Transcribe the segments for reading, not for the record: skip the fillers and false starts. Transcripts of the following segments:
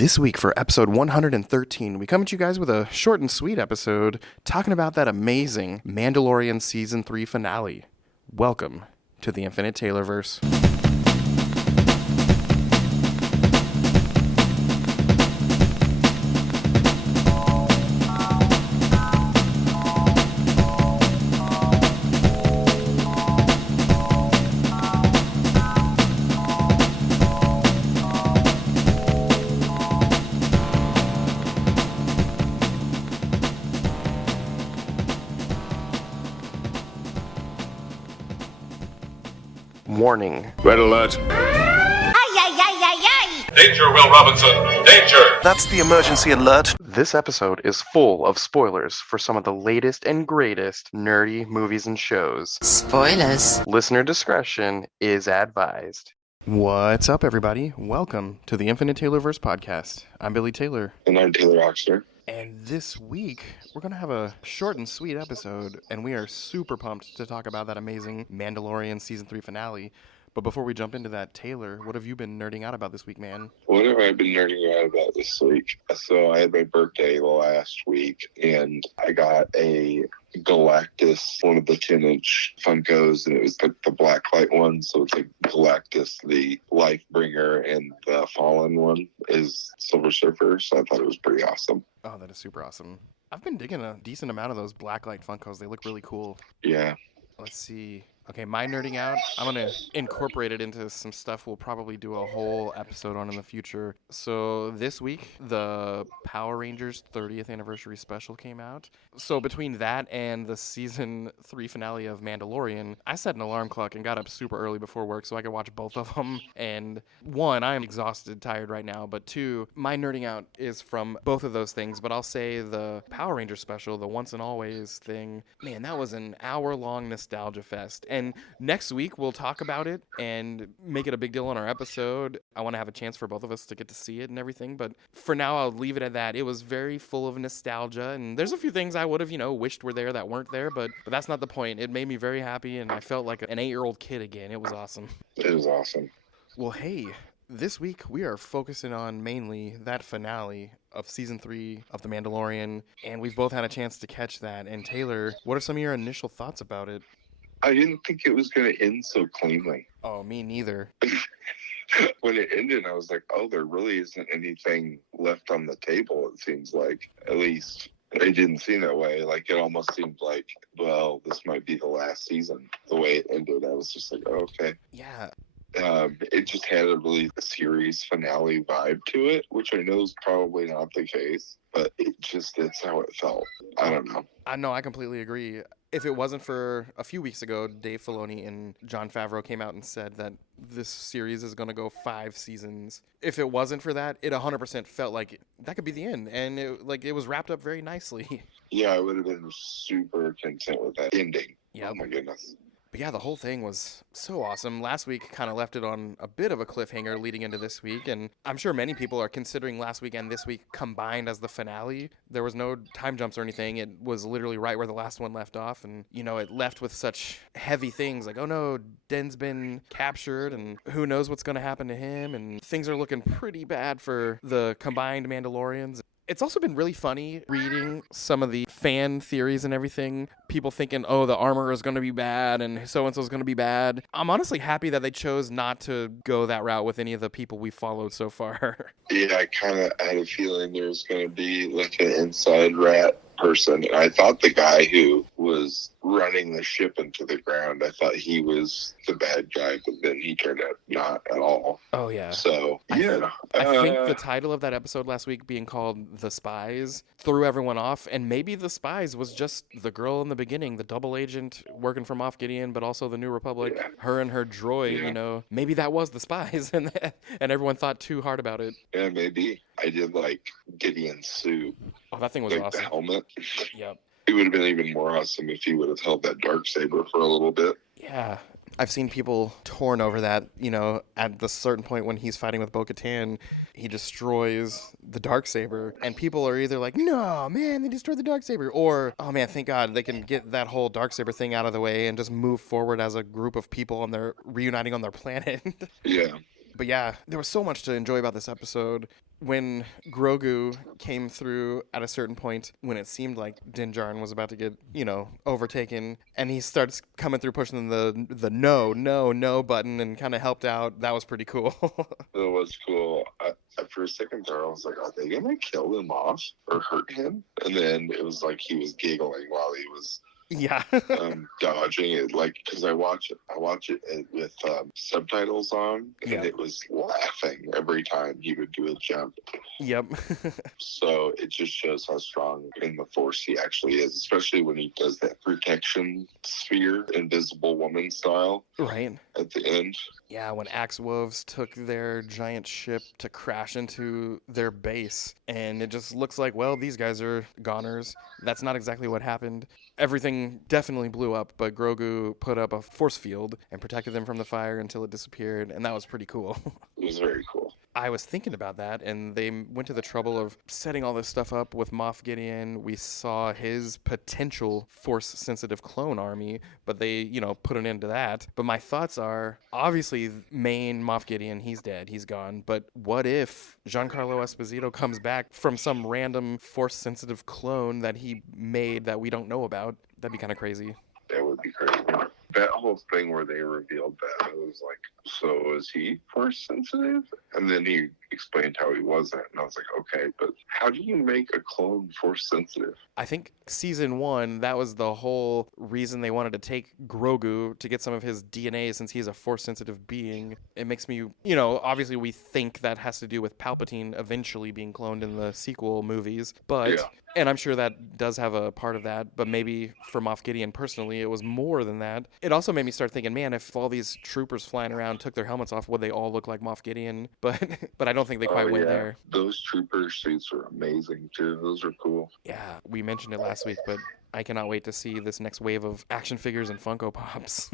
This week for episode 113, we come at you guys with a short and sweet episode talking about that amazing Mandalorian Season 3 finale. Welcome to the Infinite Taylorverse. Warning. Red alert. Ay, ay, ay, ay, ay! Danger, Will Robinson. Danger! That's the emergency alert. This episode is full of spoilers for some of the latest and greatest nerdy movies and shows. Spoilers. Listener discretion is advised. What's up, everybody? Welcome to the Infinite Taylorverse podcast. I'm Billy Taylor. And I'm Taylor Oxner. And this week, we're going to have a short and sweet episode, and we are super pumped to talk about that amazing Mandalorian Season 3 finale. But before we jump into that, Taylor, what have you been nerding out about this week, man? What have I been nerding out about this week? So I had my birthday last weck, and I got a Galactus, one of the 10-inch Funkos, and it was the black light one, so it's like Galactus, the Life Bringer, and the Fallen one is Silver Surfer, so I thought it was pretty awesome. Oh, that is super awesome. I've been digging a decent amount of those blacklight Funkos. They look really cool. Yeah. Let's see. Okay, my nerding out, I'm going to incorporate it into some stuff we'll probably do a whole episode on in the future. So this week, the Power Rangers 30th anniversary special came out. So between that and the season 3 finale of Mandalorian, I set an alarm clock and got up super early before work so I could watch both of them. And one, I am exhausted, tired right now. But two, my nerding out is from both of those things. But I'll say the Power Rangers special, the Once and Always thing, man, that was an hour-long nostalgia fest. And next week, we'll talk about it and make it a big deal on our episode. I want to have a chance for both of us to get to see it and everything. But for now, I'll leave it at that. It was very full of nostalgia. And there's a few things I would have, wished were there that weren't there. But that's not the point. It made me very happy. And I felt like an 8-year-old kid again. It was awesome. It was awesome. Well, hey, this week we are focusing on mainly that finale of Season 3 of The Mandalorian. And we've both had a chance to catch that. And Taylor, what are some of your initial thoughts about it? I didn't think it was going to end so cleanly. Oh, me neither. When it ended, I was like, oh, there really isn't anything left on the table, it seems like. At least it didn't seem that way. Like, it almost seemed like, well, this might be the last season. The way it ended, I was just like, oh, okay. Yeah. It just had a really series finale vibe to it, which I know is probably not the case, but that's how it felt. I don't know. I know, I completely agree. If it wasn't for a few weeks ago, Dave Filoni and Jon Favreau came out and said that this series is going to go 5 seasons. If it wasn't for that, it 100% felt like that could be the end. And it was wrapped up very nicely. Yeah, I would have been super content with that ending. Yep. Oh my goodness. But yeah, the whole thing was so awesome. Last week kind of left it on a bit of a cliffhanger leading into this week. And I'm sure many people are considering last week and this week combined as the finale. There was no time jumps or anything. It was literally right where the last one left off. And, it left with such heavy things like, oh no, Den's been captured and who knows what's going to happen to him. And things are looking pretty bad for the combined Mandalorians. It's also been really funny reading some of the fan theories and everything. People thinking, oh, the armor is going to be bad and so-and-so is going to be bad. I'm honestly happy that they chose not to go that route with any of the people we followed so far. Yeah, I kind of had a feeling there was going to be like an inside rat person. And I thought the guy who was running the ship into the ground, I thought he was the bad guy, but then he turned out not at all. Oh, yeah. So, yeah. I think the title of that episode last week being called The Spies threw everyone off, and maybe The Spies was just the girl in the beginning, the double agent working from Moff Gideon, but also the New Republic, her and her droid, maybe that was The Spies, and everyone thought too hard about it. Yeah, maybe. I did like Gideon's suit. Oh, that thing was like awesome. The helmet. Yep. It would have been even more awesome if he would have held that darksaber for a little bit. Yeah. I've seen people torn over that, at the certain point when he's fighting with Bo-Katan, he destroys the Darksaber, and people are either like, no, man, they destroyed the Darksaber, or, oh man, thank God they can get that whole Darksaber thing out of the way and just move forward as a group of people and they're reuniting on their planet. Yeah. But yeah, there was so much to enjoy about this episode. when Grogu came through at a certain point when it seemed like Din Djarin was about to get, overtaken, and he starts coming through pushing the no button and kind of helped out. That was pretty cool. It was cool. For a second there, I was like, are they going to kill him off or hurt him? And then it was like he was giggling while he was Yeah. dodging it, like, because I watch it with subtitles on, and Yep. it was laughing every time he would do a jump. Yep. So it just shows how strong in the Force he actually is, especially when he does that protection sphere, Invisible Woman style, Right. at the end. Yeah, when Axe Woves took their giant ship to crash into their base, and it just looks like, well, these guys are goners. That's not exactly what happened. Everything definitely blew up, but Grogu put up a force field and protected them from the fire until it disappeared, and that was pretty cool. It was very cool. I was thinking about that, and they went to the trouble of setting all this stuff up with Moff Gideon. We saw his potential force-sensitive clone army, but they, put an end to that. But my thoughts are, obviously, main Moff Gideon, he's dead, he's gone. But what if Giancarlo Esposito comes back from some random force-sensitive clone that he made that we don't know about? That'd be kind of crazy. That would be crazy. That whole thing where they revealed that, it was like, so is he force sensitive? And then he explained how he wasn't, and I was like, okay, but how do you make a clone force sensitive? I think season 1, that was the whole reason they wanted to take Grogu to get some of his DNA since he's a force-sensitive being. It makes me, obviously we think that has to do with Palpatine eventually being cloned in the sequel movies, but... Yeah. And I'm sure that does have a part of that, but maybe for Moff Gideon personally, it was more than that. It also made me start thinking, man, if all these troopers flying around took their helmets off, would they all look like Moff Gideon? But I don't think they quite went there. Those trooper suits are amazing too. Those are cool. Yeah, we mentioned it last week, but I cannot wait to see this next wave of action figures and Funko Pops.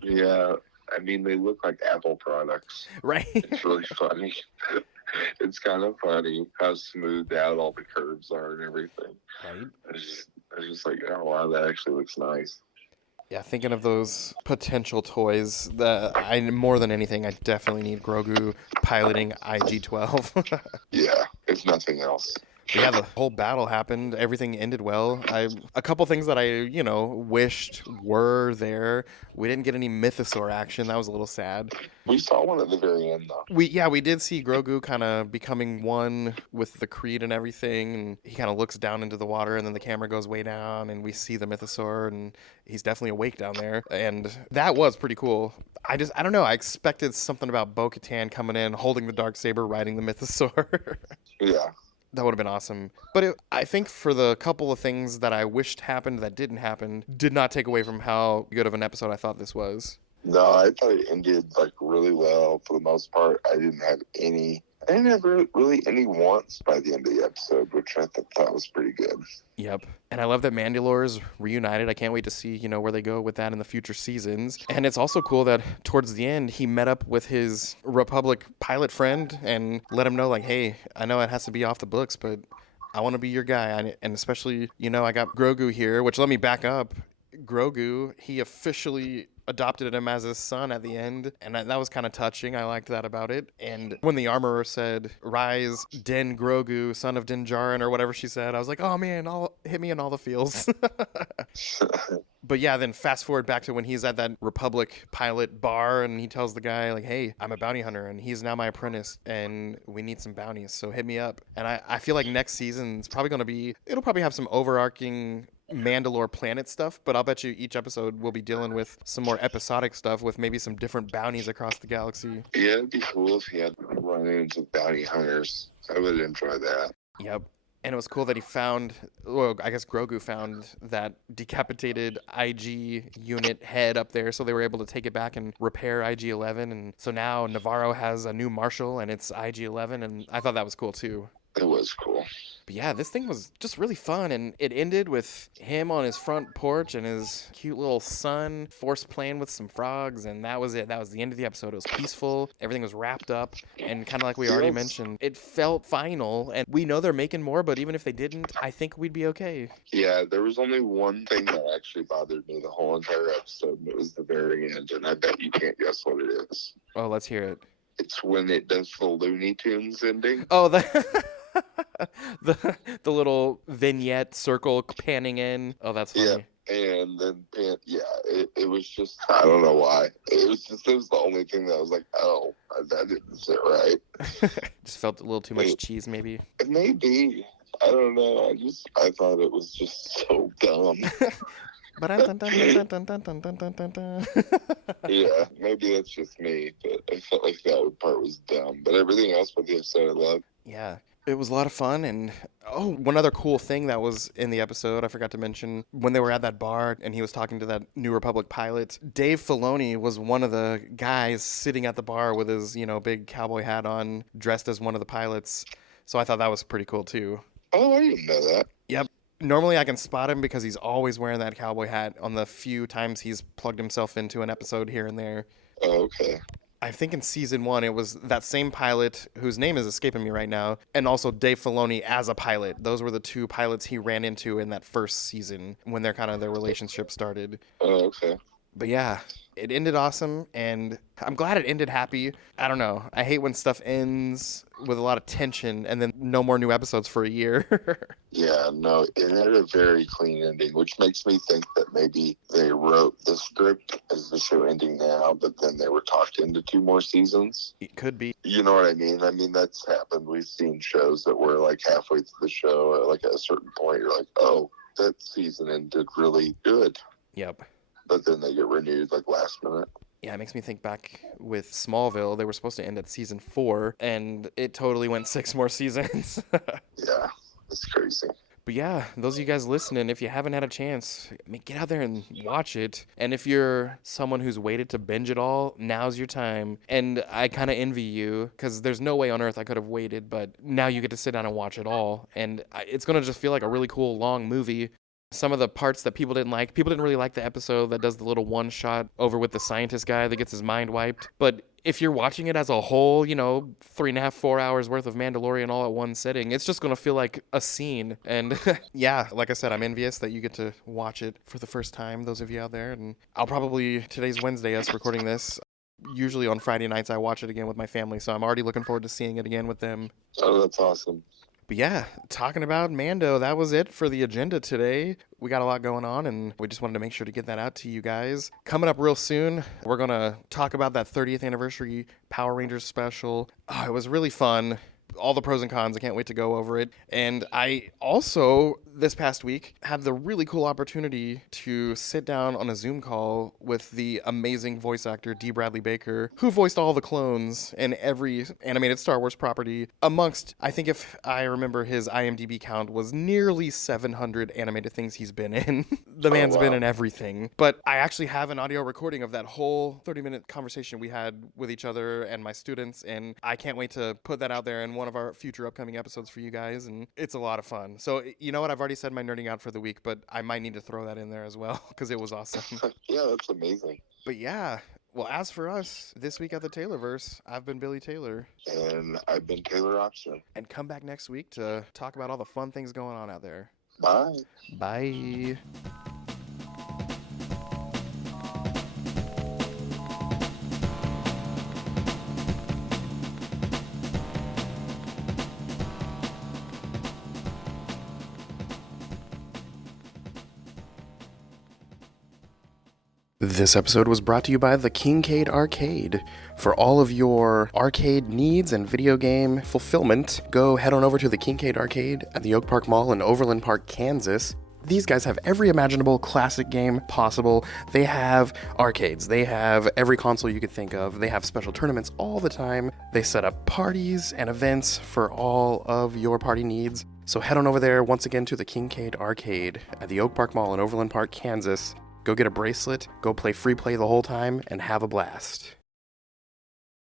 Yeah, I mean, they look like Apple products. Right? It's really funny. It's kind of funny how smoothed out all the curves are and everything. Right? I was just like, oh wow, that actually looks nice. Yeah, thinking of those potential toys, more than anything, I definitely need Grogu piloting IG-12. Yeah, if nothing else. But yeah, the whole battle happened. Everything ended well. A couple things that I, wished were there. We didn't get any Mythosaur action. That was a little sad. We saw one at the very end, though. We did see Grogu kind of becoming one with the Creed and everything, and he kind of looks down into the water, and then the camera goes way down, and we see the Mythosaur, and he's definitely awake down there, and that was pretty cool. I don't know. I expected something about Bo-Katan coming in, holding the Darksaber, riding the Mythosaur. Yeah. That would have been awesome. But I think for the couple of things that I wished happened that didn't happen, did not take away from how good of an episode I thought this was. No, I thought it ended really well for the most part. I didn't have really any wants by the end of the episode, which I thought was pretty good. Yep. And I love that Mandalore is reunited. I can't wait to see, where they go with that in the future seasons. And it's also cool that towards the end, he met up with his Republic pilot friend and let him know, hey, I know it has to be off the books, but I want to be your guy. And especially, I got Grogu here, which let me back up. Grogu, he officially adopted him as his son at the end, and that was kind of touching. I liked that about it. And when the armorer said, "Rise, Din Grogu, son of Din Djarin," or whatever she said, I was like, oh man, hit me in all the feels. But yeah, then fast forward back to when he's at that Republic pilot bar, and he tells the guy, hey, I'm a bounty hunter, and he's now my apprentice, and we need some bounties, so hit me up. And I feel like next season's probably going to be, it'll probably have some overarching Mandalore planet stuff, but I'll bet you each episode will be dealing with some more episodic stuff with maybe some different bounties across the galaxy. Yeah, it'd be cool if he had run-ins with bounty hunters. I would enjoy that. Yep. And it was cool that he found, I guess Grogu found that decapitated IG unit head up there, so they were able to take it back and repair IG-11. And so now Navarro has a new marshal, and it's IG-11, and I thought that was cool too. It was cool. But yeah, this thing was just really fun, and it ended with him on his front porch and his cute little son force playing with some frogs, and that was it. That was the end of the episode. It was peaceful. Everything was wrapped up, and kind of like we already mentioned, it felt final, and we know they're making more, but even if they didn't, I think we'd be okay. Yeah, there was only one thing that actually bothered me the whole entire episode, and it was the very end, and I bet you can't guess what it is. Oh, let's hear it. It's when it does the Looney Tunes ending. Oh, the little vignette circle panning in. Oh, that's funny. Yeah, and then it was just, I don't know why. It was the only thing that I was like, oh, that didn't sit right. Just felt a little too much cheese, maybe. It may be. I don't know. I thought it was just so dumb. Yeah, maybe that's just me, but I felt like that part was dumb. But everything else about the episode I loved. Yeah, it was a lot of fun. And one other cool thing that was in the episode I forgot to mention, when they were at that bar and he was talking to that New Republic pilot, Dave Filoni was one of the guys sitting at the bar with his big cowboy hat on, dressed as one of the pilots. So I thought that was pretty cool too. Oh, I didn't know that. Yep. Normally I can spot him because he's always wearing that cowboy hat on the few times he's plugged himself into an episode here and there. Oh, okay. I think in season 1 it was that same pilot whose name is escaping me right now, and also Dave Filoni as a pilot. Those were the two pilots he ran into in that first season when their relationship started. Oh, okay. But yeah, it ended awesome, and I'm glad it ended happy. I don't know. I hate when stuff ends with a lot of tension and then no more new episodes for a year. Yeah, no, it had a very clean ending, which makes me think that maybe they wrote the script as the show ending now, but then they were talked into 2 more seasons. It could be. You know what I mean? I mean, that's happened. We've seen shows that were like halfway through the show, or like at a certain point, you're like, oh, that season ended really good. Yep. But then they get renewed like last minute. Yeah, it makes me think back with Smallville. They were supposed to end at season 4, and it totally went 6 more seasons. Yeah, it's crazy. But yeah, those of you guys listening, if you haven't had a chance, get out there and watch it. And if you're someone who's waited to binge it all, now's your time. And I kind of envy you, because there's no way on earth I could have waited, but now you get to sit down and watch it all. And it's going to just feel like a really cool, long movie. Some of the parts that people didn't really like the episode that does the little one shot over with the scientist guy that gets his mind wiped. But if you're watching it as a whole, 3.5, 4 hours worth of Mandalorian all at one sitting, it's just going to feel like a scene. And yeah, like I said, I'm envious that you get to watch it for the first time, those of you out there. And today's Wednesday, us recording this. Usually on Friday nights, I watch it again with my family. So I'm already looking forward to seeing it again with them. Oh, that's awesome. But yeah, talking about Mando, that was it for the agenda today. We got a lot going on, and we just wanted to make sure to get that out to you guys. Coming up real soon, we're going to talk about that 30th anniversary Power Rangers special. Oh, it was really fun. All the pros and cons. I can't wait to go over it. And I also, this past week, had the really cool opportunity to sit down on a Zoom call with the amazing voice actor D. Bradley Baker, who voiced all the clones in every animated Star Wars property, amongst, I think if I remember his IMDb count, was nearly 700 animated things he's been in. The man's been in everything. But I actually have an audio recording of that whole 30-minute conversation we had with each other and my students, and I can't wait to put that out there in one of our future upcoming episodes for you guys, and it's a lot of fun. So, you know what? I've already said my nerding out for the week, but I might need to throw that in there as well, because it was awesome. Yeah, that's amazing. But yeah, well, as for us, this week at the Taylorverse, I've been Billy Taylor. And I've been Taylor Oxner. And come back next week to talk about all the fun things going on out there. Bye. Bye. This episode was brought to you by the Kincaid Arcade. For all of your arcade needs and video game fulfillment, go head on over to the Kincaid Arcade at the Oak Park Mall in Overland Park, Kansas. These guys have every imaginable classic game possible. They have arcades. They have every console you could think of. They have special tournaments all the time. They set up parties and events for all of your party needs. So head on over there once again to the Kincaid Arcade at the Oak Park Mall in Overland Park, Kansas. Go get a bracelet, go play free play the whole time, and have a blast.